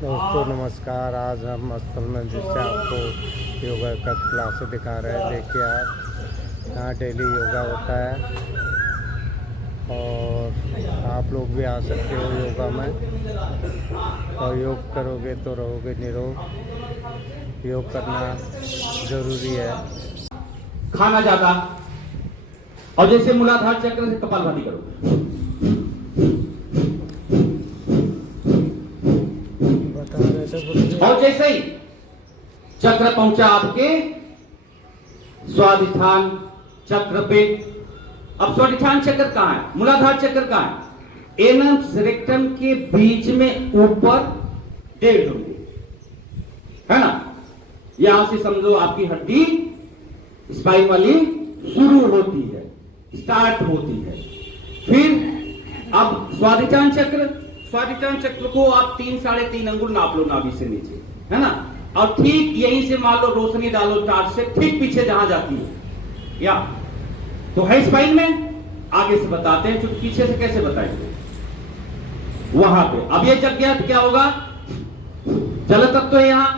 दोस्तों नमस्कार। आज हम स्थल मंदिर से आपको योगा का क्लास दिखा रहे हैं। देखिए आप, यहाँ डेली योगा होता है और आप लोग भी आ सकते हो योगा में। और योग करोगे तो रहोगे निरोग। योग करना जरूरी है। खाना ज्यादा, और जैसे मूलाधार चक्र से कपालभाति करोगे, और जैसे ही चक्र पहुंचा आपके स्वादिष्ठान चक्र पे। अब स्वादिष्ठान चक्र कहां है, मूलाधार चक्र कहां है? एनम रेक्टम के बीच में ऊपर 1.5 है ना। यहां से समझो आपकी हड्डी स्पाइन वाली शुरू होती है, स्टार्ट होती है। फिर अब स्वादिष्ठान चक्र को आप 3-3.5 अंगुल नाप लो नाभि से नीचे, है ना। और ठीक यहीं से मान लो रोशनी डालो टार्च से, ठीक पीछे जहां जाती है या तो है स्पाइन में। आगे से बताते हैं, चूंकि पीछे से कैसे बताएंगे वहां पे। अब ये जग गया तो क्या होगा? जल तत्व है यहां।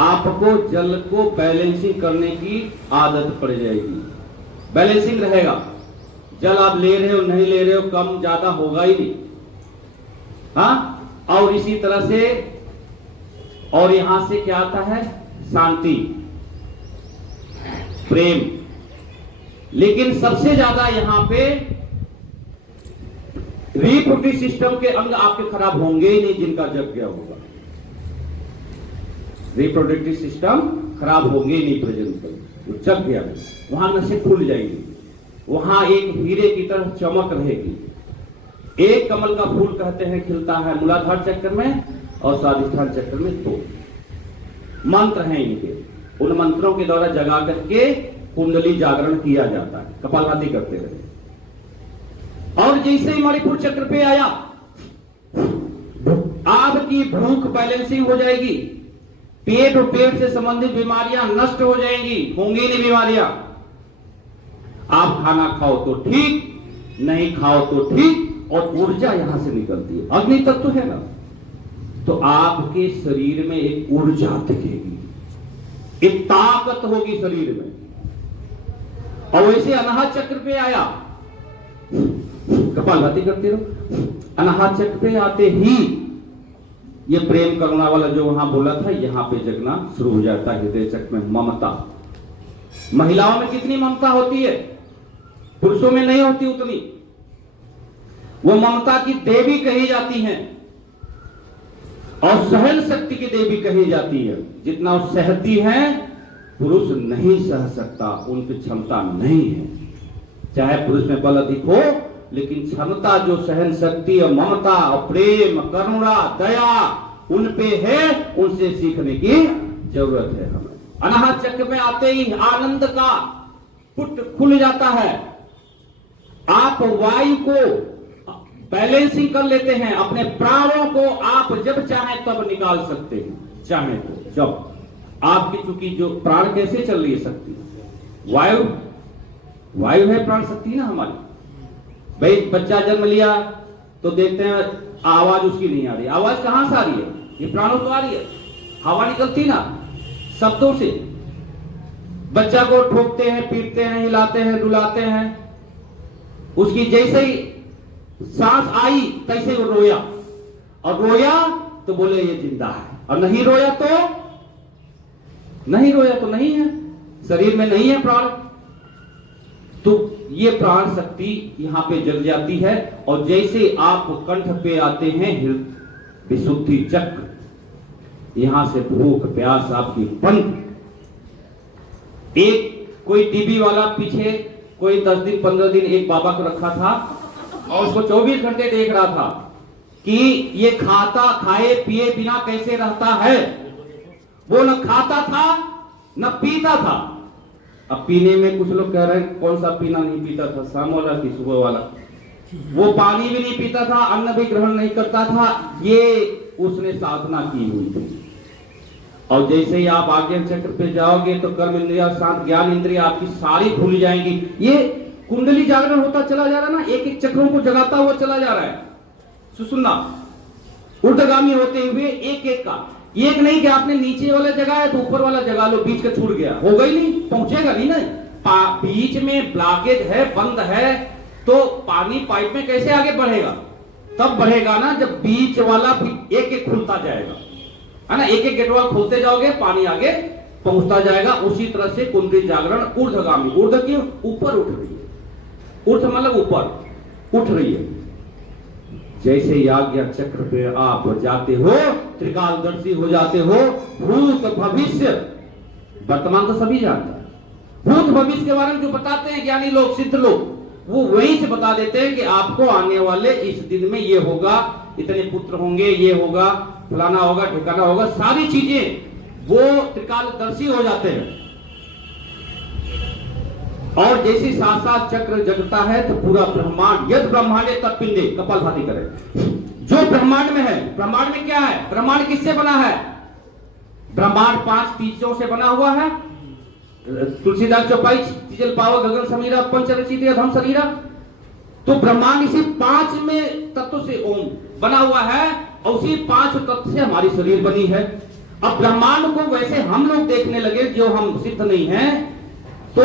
आपको जल को बैलेंसिंग करने की आदत पड़ जाएगी। बैलेंसिंग रहेगा। जल आप ले रहे हो नहीं ले रहे हो, कम ज्यादा होगा ही नहीं। हाँ, और इसी तरह से, और यहां से क्या आता है? शांति, प्रेम। लेकिन सबसे ज्यादा यहां पे रिप्रोडक्टिव सिस्टम के अंग आपके खराब होंगे ही नहीं जिनका जग गया होगा। रिप्रोडक्टिव सिस्टम खराब होंगे ही नहीं प्रेजेंट पर, जग गया है। वहां नसें खुल जाएंगी, वहां एक हीरे की तरह चमक रहेगी। एक कमल का फूल कहते हैं खिलता है मूलाधार चक्र में और स्वादिष्ठान चक्र में। तो मंत्र हैं इनके, उन मंत्रों के द्वारा जगा करके कुंडली जागरण किया जाता है। कपालभाति करते रहे। और जैसे ही मणिपुर चक्र पे आया, आपकी भूख बैलेंसिंग हो जाएगी। पेट और पेट से संबंधित बीमारियां नष्ट हो जाएंगी, होंगी नहीं बीमारियां। आप खाना खाओ तो ठीक, नहीं खाओ तो ठीक, और ऊर्जा यहां से निकलती है। अग्नि तत्व है ना, तो आपके शरीर में एक ऊर्जा दिखेगी, एक ताकत होगी शरीर में। और वैसे अनाहत चक्र पे आया, कपालभाति करते रहो। अनाहत चक्र पे आते ही ये प्रेम करुणा वाला जो वहां बोला था, यहां पे जगना शुरू हो जाता है। हृदय चक्र में ममता। महिलाओं में कितनी ममता होती है, पुरुषों में नहीं होती उतनी। वो ममता की देवी कही जाती हैं और सहन शक्ति की देवी कही जाती है। जितना वो सहती हैं, पुरुष नहीं सह सकता, उनकी क्षमता नहीं है। चाहे पुरुष में बल अधिक हो, लेकिन क्षमता जो सहन शक्ति और ममता और प्रेम करुणा दया उन पे है, उनसे सीखने की जरूरत है हमें। अनाहत चक्र में आते ही आनंद का पुट खुल जाता है। आप वायु को बैलेंसिंग कर लेते हैं, अपने प्राणों को आप जब चाहें तब निकाल सकते हैं, चाहे तो जब। आपकी चूंकि जो प्राण कैसे चल रही है शक्ति, वायु है प्राण शक्ति ना हमारी। भाई बच्चा जन्म लिया तो देखते हैं आवाज उसकी नहीं आ रही। आवाज कहां से आ रही है? ये प्राणों तो आ रही है, हवा निकलती ना शब्दों से। बच्चा को ठोकते हैं, पीटते हैं, हिलाते हैं, रुलाते हैं। उसकी जैसे ही सांस आई तैसे वो रोया, और रोया तो बोले ये जिंदा है, और नहीं रोया तो नहीं है, शरीर में नहीं है प्राण। तो ये प्राण शक्ति यहां पे जग जाती है। और जैसे आप कंठ पे आते हैं विशुद्धि चक्र, यहां से भूख प्यास आपकी बंद। एक कोई टीबी वाला पीछे कोई 10 दिन 15 दिन एक बाबा को रखा था और उसको 24 घंटे देख रहा था कि ये खाए पिए बिना कैसे रहता है। वो न खाता था न पीता था। अब पीने में कुछ लोग कह रहे हैं कौन सा पीना नहीं पीता था, शाम वाला कि सुबह वाला। वो पानी भी नहीं पीता था, अन्न भी ग्रहण नहीं करता था। ये उसने साधना की हुई थी। और जैसे ही आप आज्ञा चक्र पे जाओगे तो कर्म इंद्रिया शांत, ज्ञान इंद्रिया आपकी सारी भूल जाएंगी। ये कुंडली जागरण होता चला जा रहा है ना, एक एक चक्रों को जगाता हुआ चला जा रहा है। सुनना, ऊर्ध्वगामी होते हुए एक एक का, एक नहीं कि आपने नीचे वाला जगह है तो ऊपर वाला जगह लो, बीच का छूट गया, होगा ही नहीं, पहुंचेगा नहीं ना। बीच में ब्लॉकेज है, बंद है, तो पानी पाइप में कैसे आगे बढ़ेगा? तब बढ़ेगा ना जब बीच वाला भी एक एक खुलता जाएगा, है ना। एक एक गेट वाल खोलते जाओगे, पानी आगे पहुंचता जाएगा। उसी तरह से कुंडली जागरण ऊर्ध्वगामी, ऊर्ध्व क्यों? ऊपर उठ रही है, ऊर्ध्व मतलब ऊपर उठ रही है। जैसे याज्ञ चक्र पे आप जाते हो, त्रिकालदर्शी हो जाते हो, भूत भविष्य वर्तमान तो सभी जानते हैं, भूत भविष्य के बारे में जो बताते हैं ज्ञानी लोग, सिद्ध लोग, वो वहीं से बता देते हैं कि आपको आने वाले इस दिन में ये होगा, इतने पुत्र होंगे, ये होगा, फलाना होगा, ठिकाना होगा, सारी चीजें वो त्रिकालदर्शी हो जाते हैं। और जैसे साथ साथ चक्र जगता है तो पूरा ब्रह्मांड, यद ब्रह्मांडे तत्पिंडे, कपालभाति करें, जो ब्रह्मांड में है। ब्रह्मांड में क्या है? ब्रह्मांड किससे बना है? ब्रह्मांड 5 चीजों से बना हुआ है। तुलसीदास चौपाई, तीजल पावा गगन समीरा पंचरचित अधम शरीरा। तो ब्रह्मांड इसी 5 में तत्व से ओम बना हुआ है, और उसी 5 तत्व से हमारी शरीर बनी है। अब ब्रह्मांड को वैसे हम लोग देखने लगे, जो हम सिद्ध नहीं हैं, तो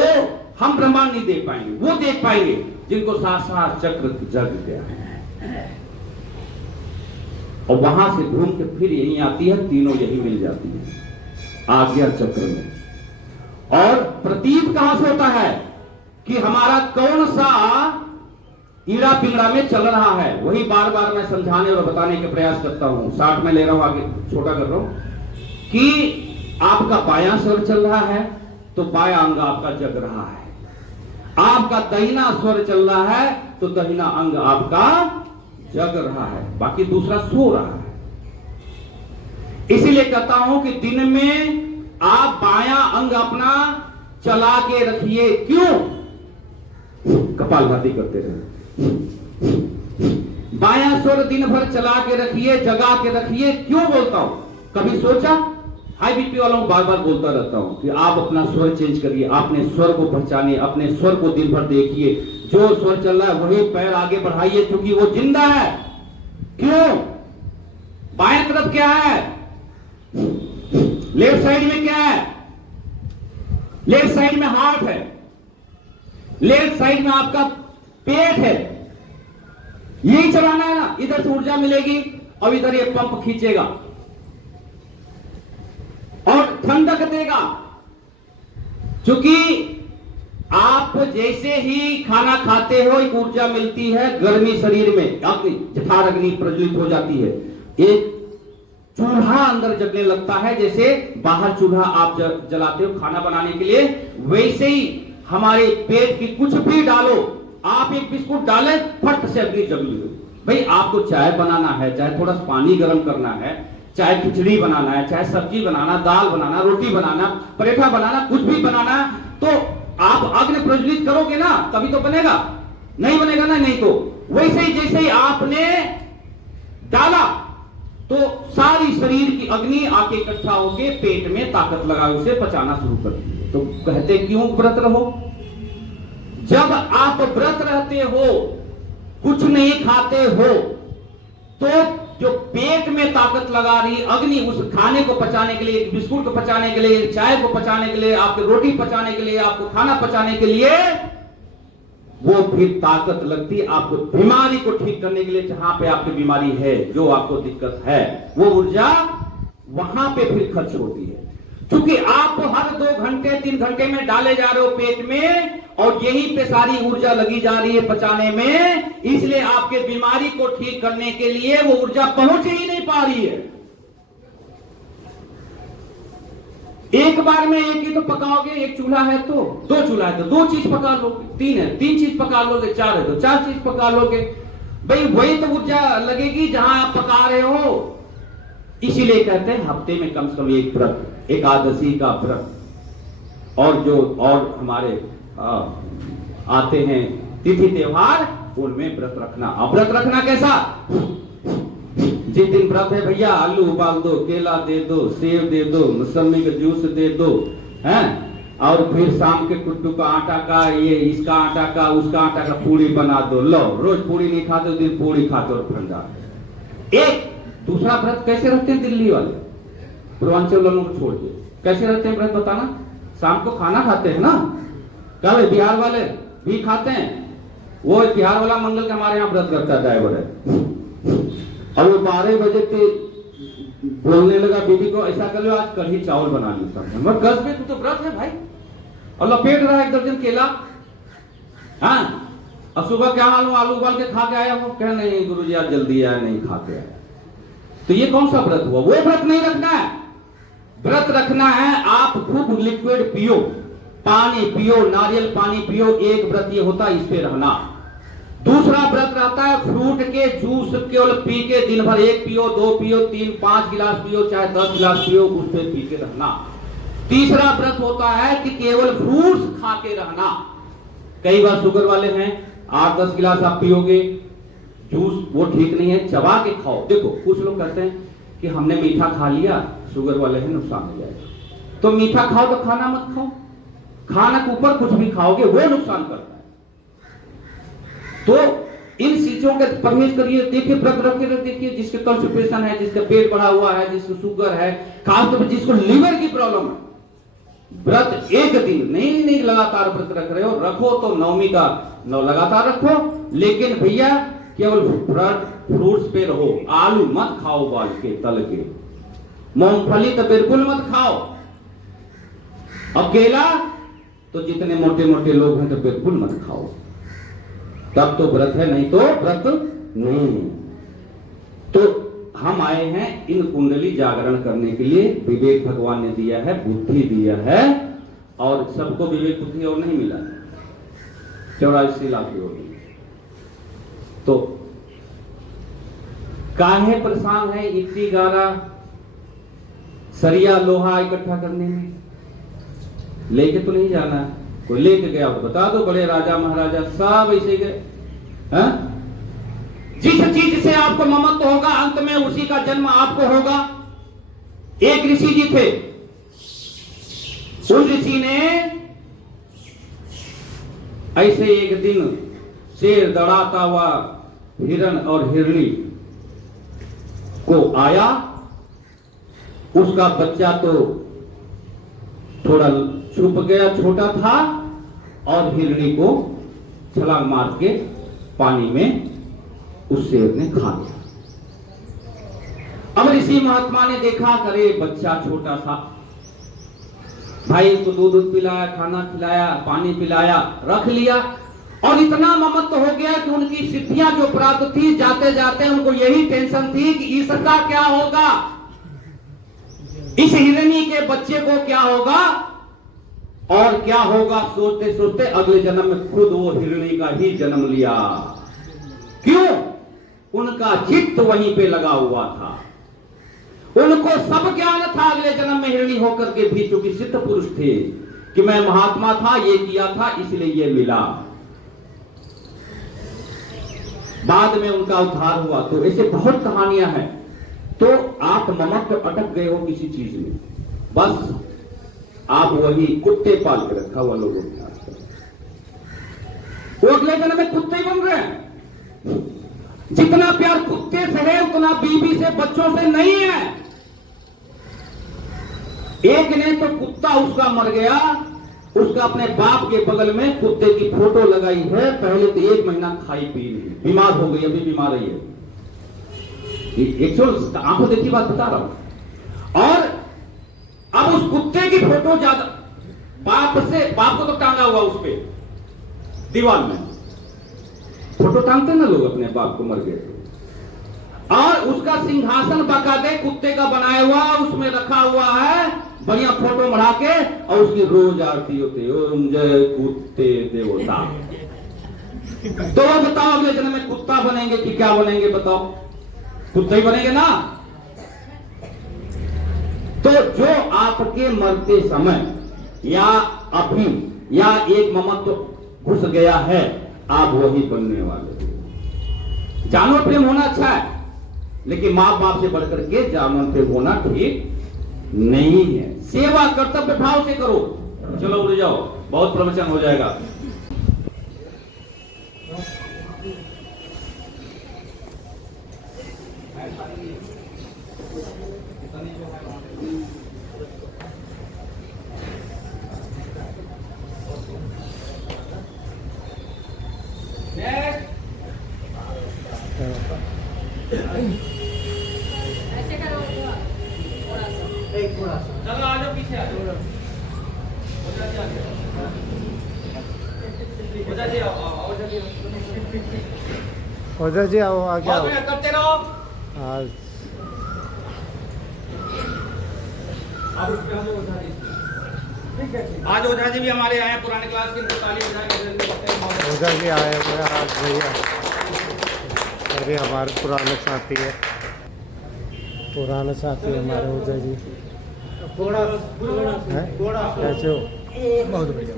हम ब्रह्मांड नहीं देख पाएंगे, वो देख पाएंगे जिनको साक्षात चक्र जग गया है। और वहां से घूम के फिर यही आती है, तीनों यही मिल जाती है आज्ञा चक्र में। और प्रतीत कहां से होता है कि हमारा कौन सा ईड़ा पिंगड़ा में चल रहा है, वही बार बार मैं समझाने और बताने के प्रयास करता हूं। 60 में ले रहा हूं, आगे छोटा कर रहा हूं कि आपका बायां स्वर चल रहा है तो बायां अंग आपका जग रहा है, आपका दाहिना स्वर चल रहा है तो दाहिना अंग आपका जग रहा है, बाकी दूसरा सो रहा है। इसीलिए कहता हूं कि दिन में आप बायां अंग अपना चला के रखिए। क्यों? कपालभाति करते रहे, बायां स्वर दिन भर चला के रखिए, जगा के रखिए। क्यों बोलता हूं? कभी सोचा? हाई बीपी वालों को बार बार बोलता रहता हूं कि आप अपना स्वर चेंज करिए, अपने स्वर को पहचानिए, अपने स्वर को दिन भर देखिए, जो स्वर चल रहा है वही पैर आगे बढ़ाइए, क्योंकि वो जिंदा है। क्यों? बाएं तरफ क्या है? लेफ्ट साइड में क्या है? लेफ्ट साइड में हार्ट है, लेफ्ट साइड में आपका पेट है। यही चलाना है ना, इधर से ऊर्जा मिलेगी और इधर ये पंप खींचेगा और ठंडक देगा। क्योंकि आप जैसे ही खाना खाते हो एक ऊर्जा मिलती है, गर्मी शरीर में, अग्नि, जठार अग्नि प्रज्वलित हो जाती है, एक चूल्हा अंदर जगने लगता है। जैसे बाहर चूल्हा आप जलाते हो खाना बनाने के लिए, वैसे ही हमारे पेट की कुछ भी डालो, आप एक बिस्कुट डालें, फट से अग्नि जग ली। भाई आपको चाय बनाना है, चाहे थोड़ा पानी गर्म करना है, चाहे खिचड़ी बनाना है, चाहे सब्जी बनाना, दाल बनाना, रोटी बनाना, पराठा बनाना, कुछ भी बनाना, तो आप अग्नि प्रज्वलित करोगे ना, तभी तो बनेगा। नहीं बनेगा ना, नहीं तो वैसे ही जैसे ही आपने डाला तो सारी शरीर की अग्नि आके इकट्ठा होके पेट में ताकत लगा उसे पचाना शुरू कर दी। तो कहते क्यों व्रत रहो? जब आप व्रत रहते हो, कुछ नहीं खाते हो, तो जो पेट में ताकत लगा रही अग्नि, उस खाने को पचाने के लिए, बिस्कुट को पचाने के लिए, चाय को पचाने के लिए, आपकी रोटी पचाने के लिए, आपको खाना पचाने के लिए, वो फिर ताकत लगती आपको बीमारी को ठीक करने के लिए। जहां पे आपकी बीमारी है, जो आपको दिक्कत है, वो ऊर्जा वहां पे फिर खर्च होती है। क्योंकि आप हर 2 घंटे 3 घंटे में डाले जा रहे हो पेट में, और यहीं पे सारी ऊर्जा लगी जा रही है पचाने में, इसलिए आपके बीमारी को ठीक करने के लिए वो ऊर्जा पहुंच ही नहीं पा रही है। एक बार में एक ही तो पकाओगे, एक चूल्हा है तो, 2 चूल्हा है तो 2 चीज पका लोगे, 3 है 3 चीज पका लोगे, 4 है तो 4 चीज पका लोगे। भाई वही तो ऊर्जा लगेगी जहां आप पका रहे हो। इसीलिए कहते हैं हफ्ते में कम से कम एक व्रत, एकादशी का व्रत, और हमारे आते हैं तिथि त्योहार, उनमें व्रत रखना। अब व्रत रखना कैसा? जिस दिन व्रत है भैया, आलू उबाल दो, केला दे दो, सेब दे दो, मौसमी का जूस दे दो, हैं, और फिर शाम के कुट्टू का आटा का, ये इसका आटा का, उसका आटा का पूरी बना दो। लो, रोज पूरी नहीं खाते, उस दिन पूरी खाते और भंडार। एक दूसरा व्रत कैसे रहते हैं दिल्ली वाले, पूर्वांचल वालों को छोड़ के कैसे रहते हैं व्रत बताना? शाम को खाना खाते हैं ना, क्या भाई बिहार वाले भी खाते हैं? वो बिहार वाला मंगल का हमारे यहाँ व्रत करता है, ड्राइवर है। अब वो 12 बजे के बोलने लगा बीबी को, ऐसा कर लो आज कढ़ी चावल बना ली सब। 10 बजे तो व्रत है भाई, और लपेट रहा है 1 दर्जन केला। हाँ, और सुबह क्या मालूम आलू उबाल के खा के आया, वो कह नहीं गुरुजी आज जल्दी आया नहीं खा के आया। तो ये कौन सा व्रत हुआ? वो व्रत नहीं रखना है। व्रत रखना है आप खूब लिक्विड पियो, पानी पियो, नारियल पानी पियो, एक व्रत ये होता है इस पे रहना। दूसरा व्रत रहता है फ्रूट के जूस केवल पी के दिन भर 1 पियो, 2 पियो, 3, 5 गिलास पियो, चाहे 10 गिलास पियो, उस पे पी के रहना। तीसरा व्रत होता है कि केवल फ्रूट्स खा के रहना। कई बार शुगर वाले हैं 8-10 गिलास आप पियोगे जूस, वो ठीक नहीं है, चबा के खाओ। देखो कुछ लोग कहते हैं कि हमने मीठा खा लिया, शुगर वाले हैं नुकसान हो जाएगा। तो मीठा खाओ तो खाना मत खाओ, खाना के ऊपर कुछ भी खाओगे वो नुकसान करता है। तो इन चीजों के परहेज करिए। देखिए व्रत रखे तो देखिए जिसके कॉन्स्टिपेशन है, जिसका पेट बढ़ा हुआ है, जिसको शुगर है, खासतौर पर जिसको लीवर की प्रॉब्लम है, व्रत एक दिन नहीं लगातार व्रत रख रहे हो, रखो तो नवमी का लगातार रखो, लेकिन भैया केवल फ्रूट्स पे रहो। आलू मत खाओ उबाल के तल के, मूंगफली तो बिल्कुल मत खाओ, और केला तो जितने मोटे मोटे लोग हैं तो बिल्कुल मत खाओ, तब तो व्रत है, नहीं तो व्रत नहीं। तो हम आए हैं इन कुंडली जागरण करने के लिए। विवेक भगवान ने दिया है, बुद्धि दिया है, और सबको विवेक बुद्धि और नहीं मिला, 84 लाख लोग। तो काहे परेशान है इतनी गारा सरिया लोहा इकट्ठा करने में? लेके तो नहीं जाना, कोई लेके गया हो बता दो, बड़े राजा महाराजा सब ऐसे गए। जिस चीज से आपको ममत्व होगा अंत में उसी का जन्म आपको होगा। एक ऋषि जी थे, उन ऋषि ने ऐसे एक दिन शेर दौड़ाता हुआ हिरण और हिरणी को आया, उसका बच्चा तो थोड़ा छुप गया, छोटा था, और हिरणी को छलांग मार के पानी में उस शेर ने खा लिया। अब ऋषि महात्मा ने देखा, करे बच्चा छोटा सा, भाई इसको दूध पिलाया, खाना खिलाया, पानी पिलाया, रख लिया, और इतना ममत्व हो गया कि उनकी सिद्धियां जो प्राप्त थी, जाते जाते उनको यही टेंशन थी कि इसका क्या होगा, इस हिरणी के बच्चे को क्या होगा और क्या होगा। सोचते सोचते अगले जन्म में खुद वो हिरणी का ही जन्म लिया। क्यों? उनका चित्त वहीं पे लगा हुआ था, उनको सब ज्ञान था अगले जन्म में हिरणी होकर के भी, चूंकि सिद्ध पुरुष थे कि मैं महात्मा था, ये किया था, इसलिए ये मिला। बाद में उनका उद्धार हुआ। तो ऐसे बहुत कहानियां हैं। तो आप ममत्व अटक गए हो किसी चीज में, बस आप वही कुत्ते पाल के रखा हुआ लोगों के साथ, वो अगले जन्म में कुत्ते ही बन रहे हैं। जितना प्यार कुत्ते से है उतना बीवी से, बच्चों से नहीं है। एक ने तो कुत्ता उसका मर गया, उसका अपने बाप के बगल में कुत्ते की फोटो लगाई है, पहले तो 1 महीना खाई पी नहीं, बीमार हो गई, अभी बीमार ही है। एक्चुअल आंखों देखी बात बता रहा हूं। और अब उस कुत्ते की फोटो ज्यादा बाप को तो टांगा हुआ उस पे दीवार में, फोटो टांगते ना लोग अपने बाप को मर गए, और उसका सिंहासन बाकायदे कुत्ते का बनाया हुआ उसमें रखा हुआ है, बढ़िया फोटो बढ़ा के, और उसकी रोज आरती होती, ओम जय कुत्ते देवता। तो बताओ अगले जन्म में कुत्ता बनेंगे कि क्या बनेंगे? बताओ, कुत्ते ही बनेंगे ना। तो जो आपके मरते समय या अभी या एक ममत्व घुस गया है, आप वही बनने वाले। जानवर प्रेम होना अच्छा है, लेकिन मां बाप से बढ़कर के जानवर प्रेम होना ठीक नहीं है। सेवा कर्तव्य भाव से करो। चलो उड़ जाओ, बहुत प्रवचन हो जाएगा। ऐसे करो थोड़ा सा। चलो आ जाओ पीछे आ जाओ। ओझा जी आओ ओझा जी ओझा जी आओ आगे आओ। करते रहो। आज आज ओझा जी भी हमारे आए हैं, पुराने क्लास के, इनको ताली बजा के ओझा जी आए हुए हैं आज भैया, अरे हमारे पुराने साथी है, पुराने साथी हमारे ओझा जी। हैं? कैसे हो? बहुत बढ़िया।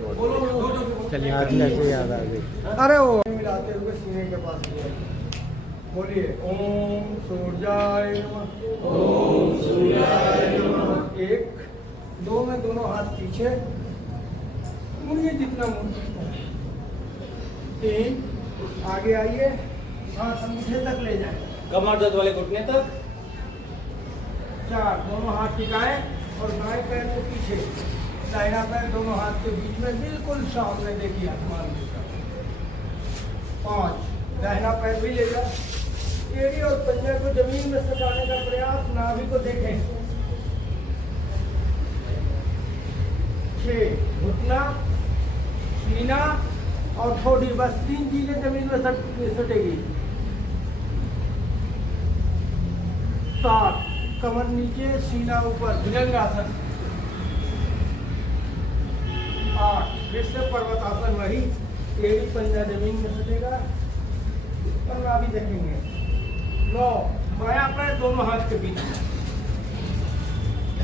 चलिए आज कैसे याद आ गई? अरे वो मिलाते हुए सीने के पास बोलिए ओम सूर्याय नमः। ओम सूर्याय नमः। एक दो में दोनों हाथ पीछे मुड़िए जितना मुड़। तीन आगे आइए, हाथ अंगूठे तक ले जाए। कमर दर्द वाले घुटने तक। चार दोनों हाथ टिकाए और बाएं पैर को पीछे, दाहिना पैर दोनों हाथ के बीच में बिल्कुल सामने देखिए आसमान की तरफ। पांच दाहिना पैर भी ले जाओ, एड़ी और पंजे को जमीन में सटाने का प्रयास, नाभि को देखें। छह घुटना, सीना और ठोड़ी, बस तीन चीजें जमीन में सटेगी। सात कमर नीचे, सीना ऊपर, भुजंगासन। आठ फिर से पर्वतासन, वही एड़ी पंजा जमीन में सटेगा और नाभि देखेंगे। नौ बायां पैर दोनों हाथ के बीच।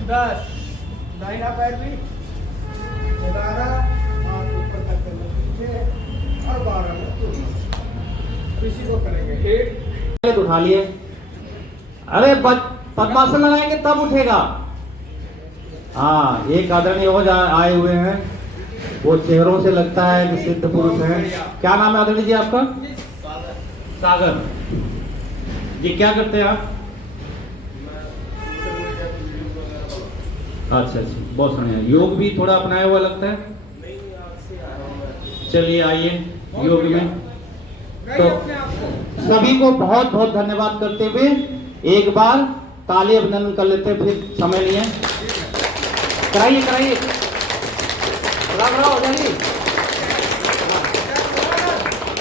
10 दाहिना पैर भी। 11 हाथ ऊपर तक करने पीछे और 12 में दोनों। इसी को करेंगे। एक उठा लिए। अरे पद्मासन लगाएंगे तब उठेगा। हाँ, एक आदरणीय और आए हुए हैं, वो चेहरों से लगता है कि सिद्ध पुरुष हैं। क्या नाम है आदरणीय जी आपका? सागर जी। क्या करते हैं आप? अच्छा अच्छा, बहुत बढ़िया। योग भी थोड़ा अपनाया हुआ लगता है। चलिए आइए योग में। तो सभी को बहुत बहुत धन्यवाद करते हुए एक बार ताली अभिनंदन कर लेते हैं, फिर समय लिए कराइए कराइए।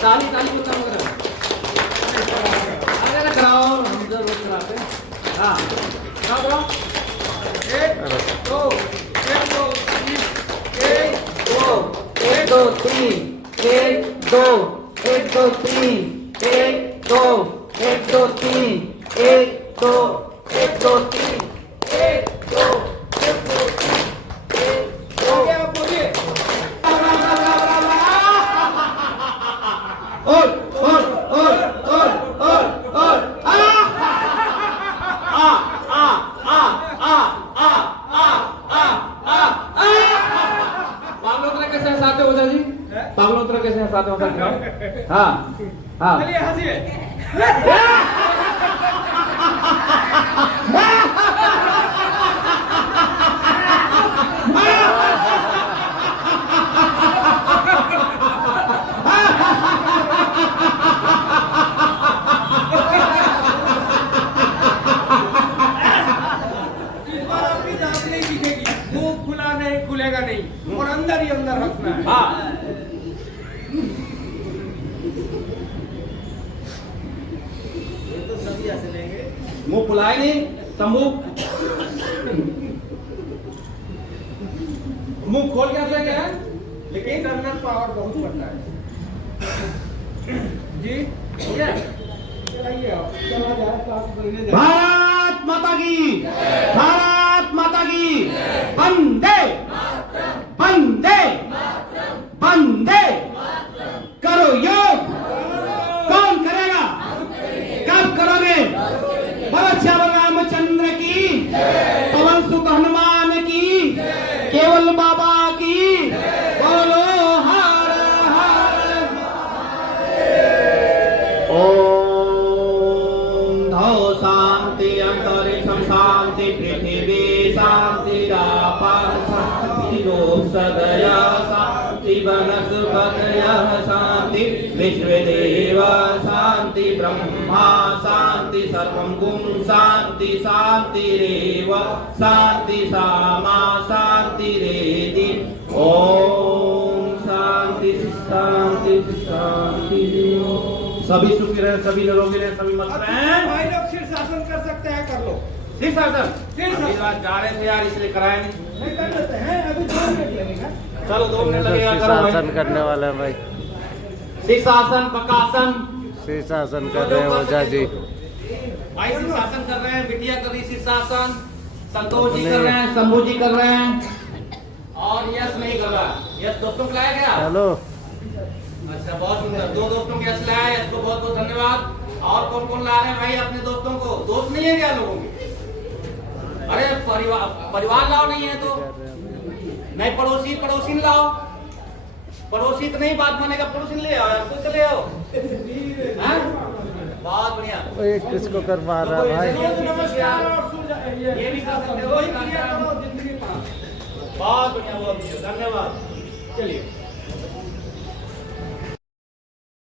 ताली ताली को काम करा। अरे कराओ, हम जरूर कराते हैं। हाँ कराओ। एक दो एक दो तीन, एक दो, एक दो तीन, एक दो, एक दो तीन, एक दो, एक दो तीन, एक दो, एक दो तीन, एक दो। आगे आप बोलिए। पागलों कैसे हंसाते हो जी? पागलों तरह कैसे हंसाते हो? हाँ हाँ। चलिए हंसिए। इस बार आपकी दांत नहीं दिखेगी, मुंह खुला नहीं, खुलेगा नहीं और अंदर ही अंदर हंसना है। हाँ। मुंह फुलाए नहीं, मुंह खोल के हंसे क्या है? लेकिन इंटरनल पावर बहुत बढ़ता है जी। हो गया, चलाइए आप। चला जाए तो आप बोलने जाए। भारत माता की, भारत माता की, वंदे वंदे वंदे। करो योग। कौन करेगा? कब करोगे? भगत श्याम रामचंद्र की, पवन सुत हनुमान की, केवल बाबा की। बोलो हर हर। ओम धौ शांति अंत अंतरिक्षं शांति पृथिवी शांतिरापः शांति लोकसदय शांति वनस्पतयः शांति विश्वदेव शांति ब्रह्मा शांति सर्वं गुं शांति शांतिरेव शांति सामा शांतिरेति ओम शांति शांति शांति। सभी सुखी रहे, सभी निरोगी रहे, सभी मस्त रहें। भाई लोग शीर्षासन कर सकते हैं, कर लो। शीर्षासन शीर्षासन। अभी बात जा रहे थे यार, इसलिए कराए नहीं। नहीं कर लेते हैं, अभी 2 मिनट लगेगा। चलो 2 मिनट तो लगेगा, करो शीर्षासन भाई। करने वाले हैं भाई, शीर्षासन पकासन शीर्षासन कर रहे हैं ओझा जी। भाई शीर्षासन कर रहे हैं, बिटिया कर रही शीर्षासन, संतोष जी कर रहे हैं, शंभू जी कर रहे हैं और यश नहीं कर रहा। यश दोस्तों को लाया गया। चलो अच्छा बहुत सुंदर, 2 दोस्तों के यश लाया, यश को बहुत बहुत धन्यवाद। और कौन कौन ला रहे हैं भाई अपने दोस्तों को? दोस्त नहीं है क्या लोगों के? अरे परिवार लाओ, नहीं है तो नहीं, पड़ोसी लाओ। पड़ोसी तो नहीं बात मानेगा, पड़ोसी ले आओ यार, कुछ ले आओ। हाँ? बहुत बढ़िया। ये किसको करवा रहा है भाई? नमस्कार और ये भी कर सकते हो। बहुत बढ़िया, बहुत धन्यवाद। चलिए।